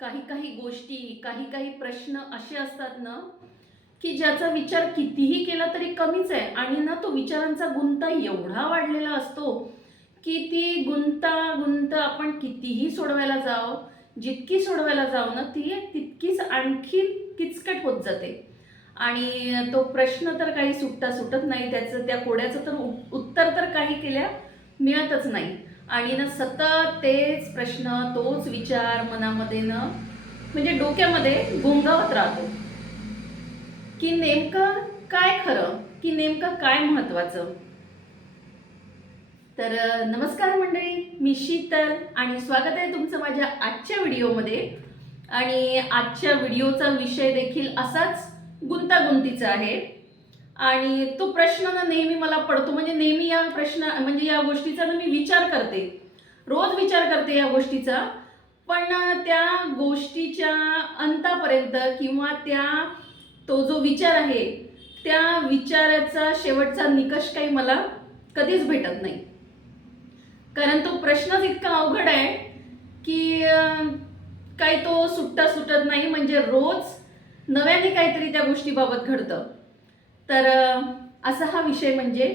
काही काही गोष्टी, काही काही प्रश्न असे असतात ना, की ज्याचा विचार कितीही केला तरी कमीच आहे आणि ना तो विचारांचा गुंता एवढा वाढलेला असतो, की ती गुंतागुंत आपण कितीही सोडवायला जावं, जितकी सोडवायला जाऊ ना, ती तितकीच आणखी किचकट होत जाते. आणि तो प्रश्न तर काही सुटता सुटत नाही. त्या कोड्याचं तर उत्तर तर काही केल्या मिळतच नाही. आणि ना सतत तेच प्रश्न, तोच विचार मनामध्ये न म्हणजे डोक्यामध्ये घोंगावत राहतो, की नेमकं काय खरं, की नेमकं काय महत्वाचं. तर नमस्कार मंडळी, मी शीतल आणि स्वागत आहे तुमचं माझ्या आजच्या व्हिडिओमध्ये. आणि आजच्या व्हिडिओचा विषय देखील असाच गुंतागुंतीचा आहे. आणि तो प्रश्न ना नेहमी मला पडतो, म्हणजे नेहमी या प्रश्न म्हणजे या गोष्टीचा ना मी विचार करते, रोज विचार करते या गोष्टीचा. पण त्या गोष्टीच्या अंतापर्यंत किंवा तो जो विचार आहे त्या विचाराचा शेवटचा निकष काही मला कधीच भेटत नाही. कारण तो प्रश्नच इतका अवघड आहे की काही तो सुटता सुटत नाही. म्हणजे रोज नव्याने काहीतरी त्या गोष्टीबाबत घडतं. तर असा हा विषय म्हणजे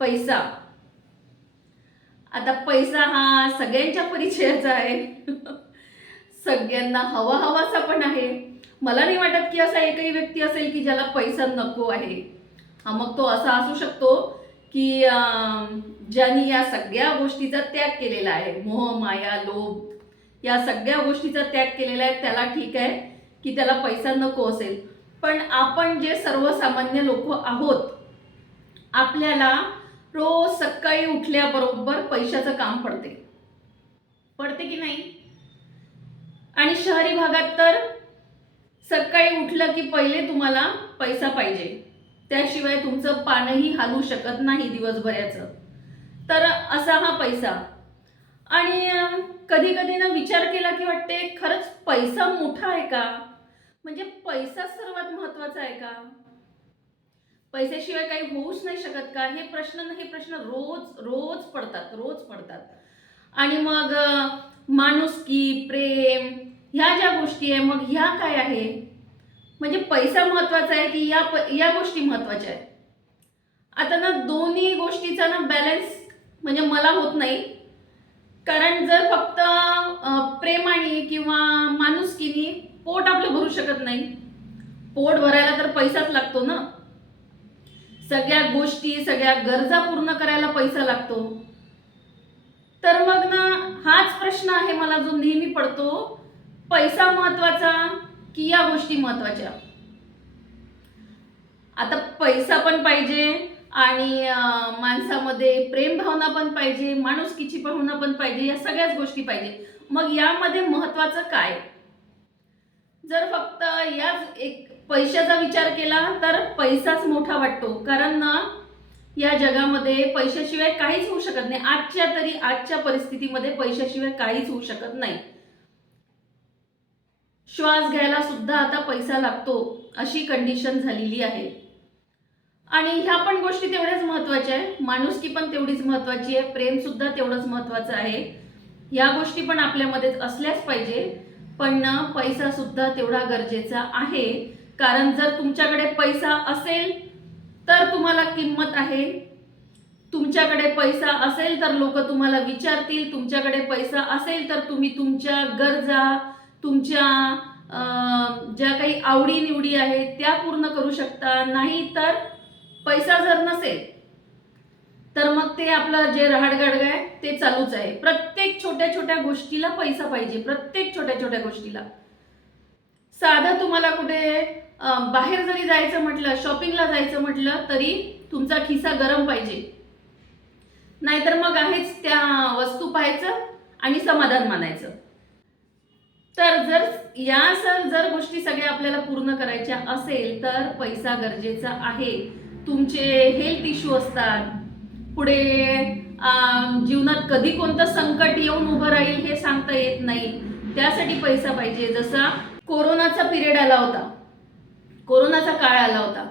पैसा. आता पैसा हा सगळ्यांच्या परिचयाचा आहे. सगळ्यांना हवा हवासा पण आहे. मला नाही वाटत की असा एकही व्यक्ती असेल की ज्याला पैसा नको आहे. हा, मग तो असा असू शकतो की ज्यांनी या सगळ्या गोष्टीचा त्याग केलेला आहे, मोह माया लोभ या सगळ्या गोष्टीचा त्याग केलेला आहे, त्याला ठीक आहे की त्याला पैसा नको असेल. पण आपण जे सर्वसामान्य लोक आहोत, आपल्याला रोज सकाळी उठल्याबरोबर पैशाचं काम पडते पडते की नाही. आणि शहरी भागात तर सकाळी उठलं की पहिले तुम्हाला पैसा पाहिजे, त्याशिवाय तुमचं पानही हालू शकत नाही दिवसभराचं. तर असा हा पैसा. आणि कधी कधी ना विचार केला की वाटते, खरंच पैसा मोठा आहे का? म्हणजे पैसा सर्वात महत्वाचा आहे का? पैशाशिवाय काही होऊच नाही शकत का? हे प्रश्न रोज रोज पडतात, रोज पडतात. आणि मग माणुसकी, प्रेम ह्या ज्या गोष्टी आहे, मग ह्या काय आहे? म्हणजे पैसा महत्वाचा आहे की या गोष्टी महत्वाच्या आहेत? आता ना दोन्ही गोष्टीचा ना बॅलन्स म्हणजे मला होत नाही. कारण जर फक्त प्रेमाने किंवा माणुसकीने पोट आपलं भरू शकत नाही. पोट भरायला तर पैसाच लागतो ना. सगळ्या गोष्टी, सगळ्या गरजा पूर्ण करायला पैसा लागतो. तर मग ना हाच प्रश्न आहे मला जो नेहमी पडतो, पैसा महत्वाचा की या गोष्टी महत्वाच्या? आता पैसा पण पाहिजे आणि माणसामध्ये प्रेम भावना पण पाहिजे, माणुसकीची भावना पण पाहिजे, या सगळ्याच गोष्टी पाहिजे. मग यामध्ये महत्वाचं काय? जर फक्त याच एक पैशाचा विचार केला तर पैसाच मोठा वाटतो. कारण ना या जगामध्ये पैशाशिवाय काहीच होऊ शकत नाही. आजच्या परिस्थितीमध्ये पैशाशिवाय काहीच होऊ शकत नाही. श्वास घ्यायला सुद्धा आता पैसा लागतो, अशी कंडिशन झालेली आहे. आणि ह्या पण गोष्टी तेवढ्याच महत्वाच्या आहे. माणुसकी पण तेवढीच महत्वाची आहे, प्रेम सुद्धा तेवढंच महत्वाचं आहे. या गोष्टी पण आपल्यामध्ये असल्याच पाहिजे. पण पैसा सुद्धा तेवढा गरजेचा आहे. कारण जर तुमच्याकडे पैसा असेल तर तुम्हाला किंमत आहे. तुमच्याकडे पैसा असेल तर लोक तुम्हाला विचारतील. तुमच्याकडे पैसा असेल तर तुम्ही तुमच्या गरजा, तुमच्या ज्या काही आवडी-निवडी आहेत त्या पूर्ण करू शकता. नाही तर पैसा जर नसेल तर मग ते आपलं जे रहाडगाडग आहे ते चालूच आहे. प्रत्येक छोट्या छोट्या गोष्टीला पैसा पाहिजे, प्रत्येक छोट्या छोट्या गोष्टीला. साधं तुम्हाला कुठे बाहेर जरी जायचं म्हटलं, शॉपिंगला जायचं म्हटलं, तरी तुमचा खिसा गरम पाहिजे. नाहीतर मग आहेच त्या वस्तू पाहायचं आणि समाधान मानायचं. तर जर गोष्टी सगळ्या आपल्याला पूर्ण करायच्या असेल तर पैसा गरजेचा आहे. तुमचे हेल्थ इश्यू असतात, पुढे जीवनात कधी कोणतं संकट येऊन उभं राहील हे सांगता येत नाही, त्यासाठी पैसा पाहिजे. जसा कोरोनाचा पिरियड आला होता, कोरोनाचा काळ आला होता,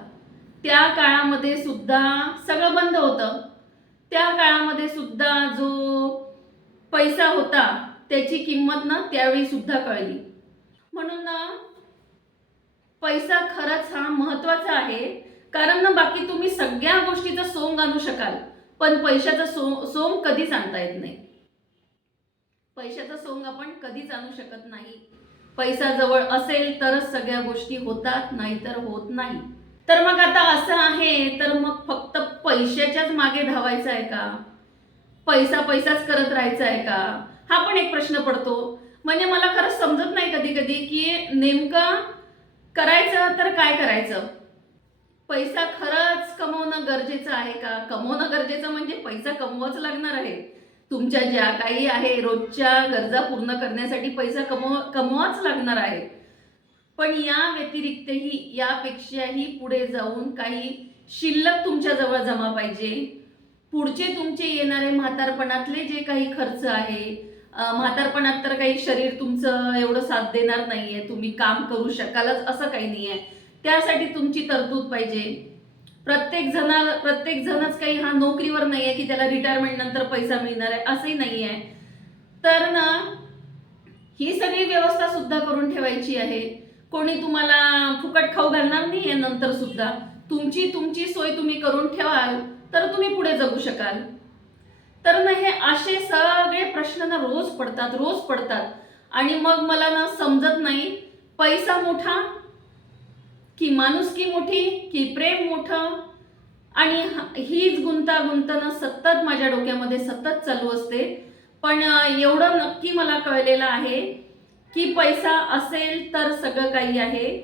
त्या काळामध्ये सुद्धा सगळं बंद होतं. त्या काळामध्ये सुद्धा जो पैसा होता त्याची किंमत ना त्यावेळी सुद्धा कळली. म्हणून ना पैसा खरंच हा महत्वाचा आहे. कारण ना बाकी तुम्ही सगळ्या गोष्टीचं सोंग आणू शकाल, पण पैशाचं सोंग कधीच आणता येत नाही. पैशाचं सोंग आपण कधीच आणू शकत नाही. पैसा जवळ असेल तरच सगळ्या गोष्टी होतात, नाहीतर होत नाही. तर मग आता असं आहे, तर मग फक्त पैशाच्याच मागे धावायचं आहे का? पैसा पैसाच करत राहायचा आहे का? हा पण एक प्रश्न पडतो. म्हणजे मला खरंच समजत नाही कधी कधी की नेमकं करायचं तर काय करायचं. पैसा खरंच कमवणं गरजेचं आहे का? कमवणं गरजेचं म्हणजे पैसा कमवाच लागणार आहे. तुमच्या ज्या काही आहे रोजच्या गरजा पूर्ण करण्यासाठी पैसा कमवाच लागणार आहे. पण या व्यतिरिक्तही यापेक्षाही पुढे जाऊन काही शिल्लक तुमच्या जवळ जमा पाहिजे. पुढचे तुमचे येणारे म्हातारपणातले जे काही खर्च आहे, म्हातारपणात तर काही शरीर तुमचं एवढं साथ देणार नाहीये, तुम्ही काम करू शकालच असं काही नाहीये. त्यासाठी तुमची तरतूद पाहिजे. प्रत्येक जणच काही हा नोकरीवर नाहीये की त्याला रिटायरमेंट नंतर पैसा मिळणार आहे, असंही नाहीये. तर ना ही सगळी व्यवस्था सुद्धा करून ठेवायची आहे. कोणी तुम्हाला फुकट खाऊ घालणार नाहीये. नंतर सुद्धा तुमची सोय तुम्ही करून ठेवाल तर तुम्ही पुढे जगू शकाल. तर ना हे असे सगळे प्रश्न ना रोज पडतात आणि मग मला ना समजत नाही, पैसा मोठा की माणुसकी मोठी की प्रेम मोठं. आणि हीच गुंतागुंत ना सतत माझ्या डोक्यामध्ये सतत चालू असते. पण एवढं नक्की मला कळलेलं आहे की पैसा असेल तर सगळं काही आहे,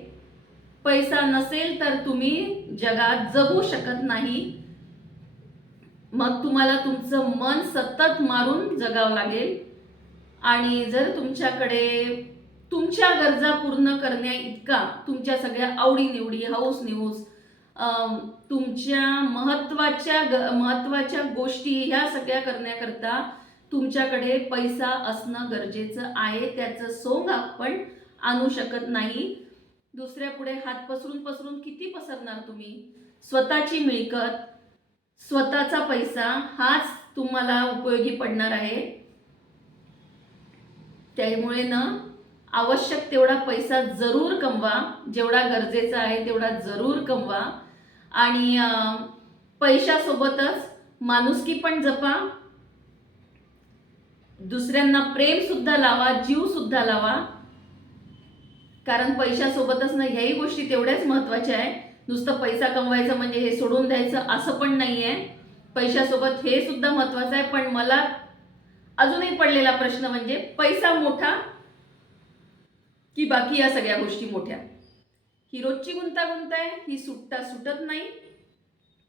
पैसा नसेल तर तुम्ही जगात जगू शकत नाही. मग तुम्हाला तुमचं मन सतत मारून जगावं लागेल. आणि जर तुमच्याकडे तुमच्या गरजा पूर्ण करण्या इतका तुमच्या सगळ्या आवडीनिवडी, हौस न्यूज, तुमच्या महत्वाच्या गोष्टी ह्या सगळ्या करण्याकरता तुमच्याकडे पैसा असणं गरजेचं आहे. त्याचं सोंग आपण आणू शकत नाही. दुसऱ्या पुढे हात पसरून किती पसरणार तुम्ही? स्वतःची मिळकत, स्वतःचा पैसा हाच तुम्हाला उपयोगी पडणार आहे. त्यामुळे ना आवश्यक तेवढा पैसा जरूर कमवा, जेवढा गरजेचा आहे तेवढा जरूर कमवा. आणि पैशासोबतच माणुसकी पण जपा, दुसऱ्यांना प्रेम सुद्धा लावा, जीव सुद्धा लावा. कारण पैशासोबतच ना ह्याही गोष्टी तेवढ्याच महत्वाच्या आहे. नुसतं पैसा कमवायचा म्हणजे हे सोडून द्यायचं असं पण नाहीये. पैशासोबत हे सुद्धा महत्वाचं आहे. पण मला अजूनही पडलेला प्रश्न म्हणजे पैसा मोठा की बाकी या सगळ्या गोष्टी मोठ्या? ही रोजची गुंतागुंत आहे, ही सुटत नाही.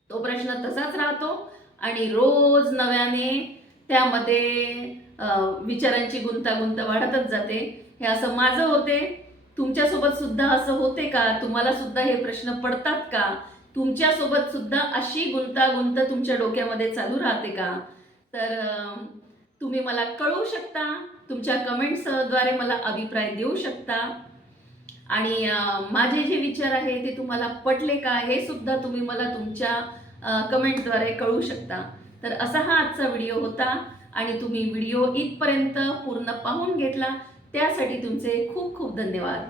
तो प्रश्न तसाच राहतो आणि रोज नव्याने त्यामध्ये विचारांची गुंतागुंत वाढतच जाते. हे असं माझं होते. तुमच्यासोबत सुद्धा असं होते का? तुम्हाला सुद्धा हे प्रश्न पडतात का? तुमच्यासोबत सुद्धा अशी गुंतागुंत तुमच्या डोक्यामध्ये चालू राहते का? तर तुम्ही मला कळवू शकता. तुमच्या कमेंट्सद्वारे मला अभिप्राय देऊ शकता. आणि माझे जे विचार आहे ते तुम्हाला पटले का हे सुद्धा तुम्ही मला तुमच्या कमेंटद्वारे कळवू शकता. तर असा हा आजचा व्हिडिओ होता आणि तुम्ही व्हिडिओ इथपर्यंत पूर्ण पाहून घेतला त्यासाठी तुमचे खूप खूप धन्यवाद.